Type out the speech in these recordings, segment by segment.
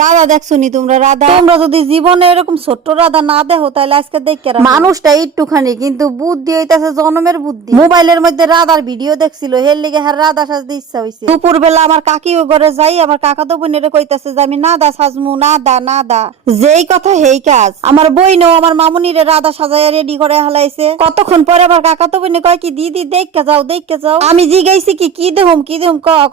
রাধা দেখছো নি তোমরা? রাধা তোমরা যদি জীবনে এরকম ছোট্ট রাধা না দেখো তাহলে আজকে দেখে মানুষটা একটুখানি কিন্তু বুদ্ধি হইতাছে জন্মের বুদ্ধি। মোবাইলের মধ্যে রাধার ভিডিও দেখছিল, হের লিগে হ্যাঁ রাধা সাজতে ইচ্ছা হইছে। দুপুর বেলা আমার কাকিও ঘরে যাই, আমার কাকা তো বোনের কইতাছে যে আমি নাদা সাজমু, নাদা যেই কথা হেই কাজ। আমার বইনেও আমার মামুনিরে রাধা সাজাইয়া রেডি করে হালাইছে। কতক্ষণ পরে আমার কাকা তো বোনে কয় কি দিদি দেখে যাও। আমি জিগাইছি কি দেহম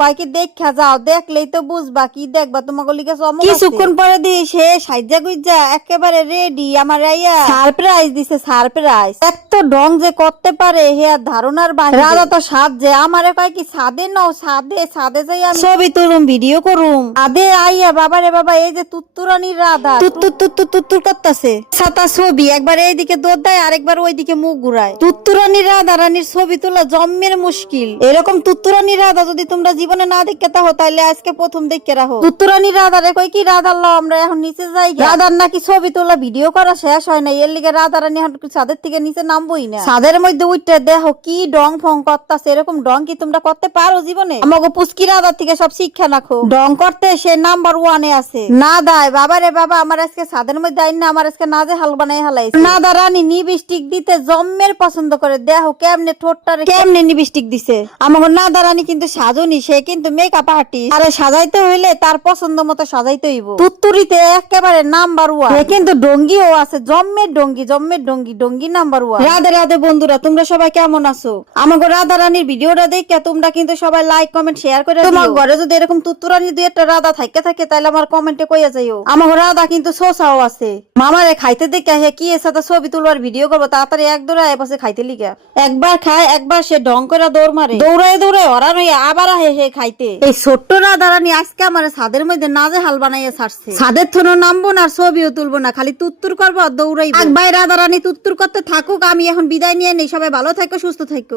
কয় কি দেখা যাও, দেখলেই তো বুঝবা কি দেখবা, তোমাকে লিখে কিছুক্ষণ পরে দিই সে সাইজা গুইজা একেবারে রেডি। আমার সারপ্রাইজ দিছে, সারপ্রাইজ। এত ঢং যে করতে পারে হে আর ধারণার বাইরে। রাধা তো সাদ যে আমারে কয় কি সাদে নাও, সাদে যাই আমি ছবি তুলুম, ভিডিও করুম। আদে আইয়া বাবারে বাবা, এই যে তুত্তুরানির রাধা তুত্তুর করতেছে ছাতা ছবি, একবার এইদিকে দৌড় দেয় আরেকবার ওইদিকে মুখ ঘুরায়। তুত্তুরানির রাধা রানীর ছবি তোলা জম্মের মুশকিল। এরকম তুত্তুরানির রাধা যদি তোমরা জীবনে না দেখতে তাহো তাহলে আজকে প্রথম দেখে রাখো। তুত্তুরানির রাধারে কই কি রাধার ল আমরা এখন নিচে যাই। রাধার নাকি ছবি তোলা ভিডিও করা শেষ হয় না, এর লিগে রাধা রানী এখন ছাদের থেকে নিচে নামবই না। ছাদের মধ্যে উঠতে দেখো কি ডং ফং করতেছে। এরকম ডং কি তোমরা করতে পারো জীবনে? আমাকে পুস্কি রাধার থেকে সব শিক্ষা রাখো। ডং করতে সে নাম্বার 1 এ আছে। না দায় বাবারে বাবা, আমার আজকে ছাদের মধ্যে আইন না, আমার আজকে নাজে হাল বানাই হালাইছে। নাদা রানী নিবিস্টিক দিতে জম্মের পছন্দ করে। দেখো কেমনে ঠোঁটটারে কেমনে নিবিস্টিক দিছে। আমাকে নাদা রানী কিন্তু সাজনি, সে কিন্তু মেকআপ আর্টিস্ট। আরে সাজাইতে হইলে তার পছন্দ মতো সাজাইতে হইব। তুত্তুরিতে একেবারে নাম্বার 1। সে কিন্তু ডঙ্গিও আছে, জম্মের ডঙ্গি নাম্বার 1। রাধে রাধে বন্ধুরা, তোমরা সবাই কেমন আছো? আমাকে রাধা রানীর ভিডিওটা দেখে তোমরা কিন্তু সবাই লাইক কমেন্ট শেয়ার করে দিও। তোমার ঘরে যদি এরকম তুত্তুরানির দুই একটা রাধা থাকে তাহলে আমার কমেন্টে কইয়া যাইও। আমার রাধা কিন্তু সোসাও আছে। মামারে খাইতে দেখে হে কি এর সাথে ছবি তুলবার ভিডিও করবো, তাড়াতাড়ি এক দৌড়ায় বসে খাইতে লিগা। একবার খায়, একবার সে ঢং করে দৌড় মারে, দৌড়ায় হরান হইয়া আবার আহে হে খাইতে। এই ছোট্ট রাধা রানী আজকে আমার ছাদের মধ্যে নাজে হাল বানাইয়া ছাড়ছে। ছাদের থনো নামবো না, ছবিও তুলবো না, খালি তুত্তুর করবো আর দৌড়াইবো। এক ভাই রাধা রানী তুত্তুর করতে থাকুক, আমি এখন বিদায় নিয়ে নেই। সবাই ভালো থাকো, সুস্থ থাকো।